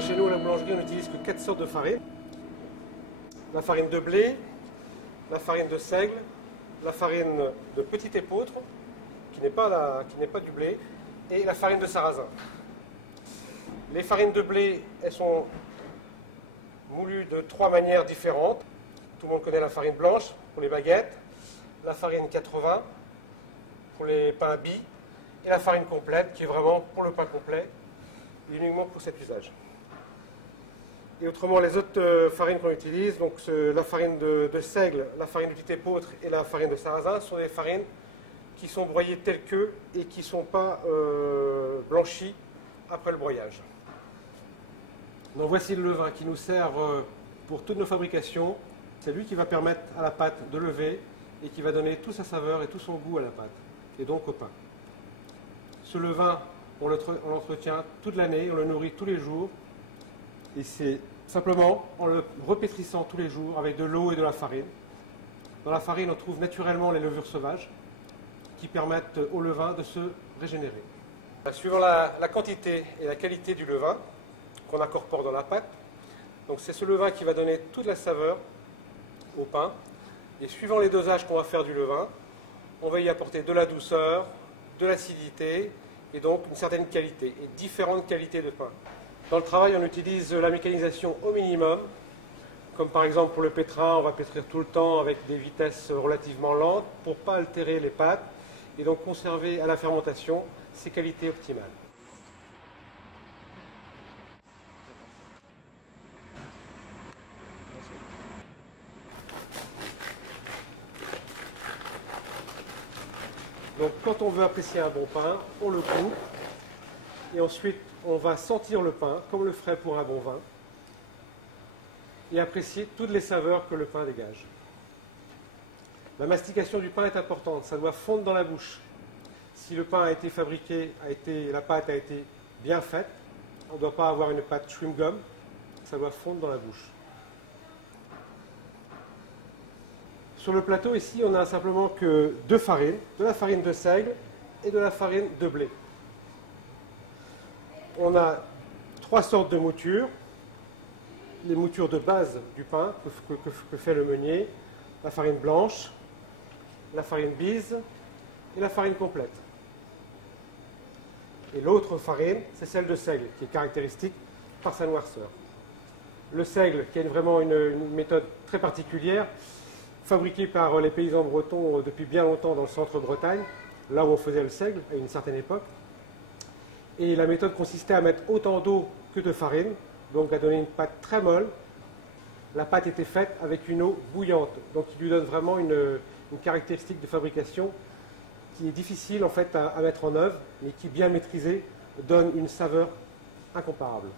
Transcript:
Chez nous, à la boulangerie, on n'utilise que 4 sortes de farine. La farine de blé, la farine de seigle, la farine de petit épeautre, qui n'est pas du blé, et la farine de sarrasin. Les farines de blé, elles sont moulues de 3 manières différentes. Tout le monde connaît la farine blanche pour les baguettes, la farine 80 pour les pains bis, et la farine complète qui est vraiment pour le pain complet, uniquement pour cet usage. Et autrement, les autres farines qu'on utilise, donc la farine de seigle, la farine de petit épeautre et la farine de sarrasin, sont des farines qui sont broyées telles queues et qui ne sont pas blanchies après le broyage. Donc voici le levain qui nous sert pour toutes nos fabrications. C'est lui qui va permettre à la pâte de lever et qui va donner toute sa saveur et tout son goût à la pâte, et donc au pain. Ce levain, on l'entretient toute l'année, on le nourrit tous les jours, et c'est simplement en le repétrissant tous les jours avec de l'eau et de la farine. Dans la farine, on trouve naturellement les levures sauvages qui permettent au levain de se régénérer. Suivant la quantité et la qualité du levain qu'on incorpore dans la pâte, donc c'est ce levain qui va donner toute la saveur au pain. Et suivant les dosages qu'on va faire du levain, on va y apporter de la douceur, de l'acidité et donc une certaine qualité et différentes qualités de pain. Dans le travail, on utilise la mécanisation au minimum, comme par exemple pour le pétrin, on va pétrir tout le temps avec des vitesses relativement lentes pour ne pas altérer les pâtes et donc conserver à la fermentation ses qualités optimales. Donc quand on veut apprécier un bon pain, on le coupe et ensuite on va sentir le pain comme le ferait pour un bon vin et apprécier toutes les saveurs que le pain dégage. La mastication du pain est importante, ça doit fondre dans la bouche. Si le pain a été fabriqué, la pâte a été bien faite, on ne doit pas avoir une pâte chewing-gum, ça doit fondre dans la bouche. Sur le plateau ici, on n'a simplement que 2 farines, de la farine de seigle et de la farine de blé. On a 3 sortes de moutures, les moutures de base du pain que fait le meunier, la farine blanche, la farine bise et la farine complète. Et l'autre farine, c'est celle de seigle, qui est caractéristique par sa noirceur. Le seigle, qui est vraiment une méthode très particulière, fabriquée par les paysans bretons depuis bien longtemps dans le centre-Bretagne, là où on faisait le seigle à une certaine époque. Et la méthode consistait à mettre autant d'eau que de farine, donc à donner une pâte très molle. La pâte était faite avec une eau bouillante, donc qui lui donne vraiment une caractéristique de fabrication qui est difficile en fait à mettre en œuvre, mais qui, bien maîtrisée, donne une saveur incomparable.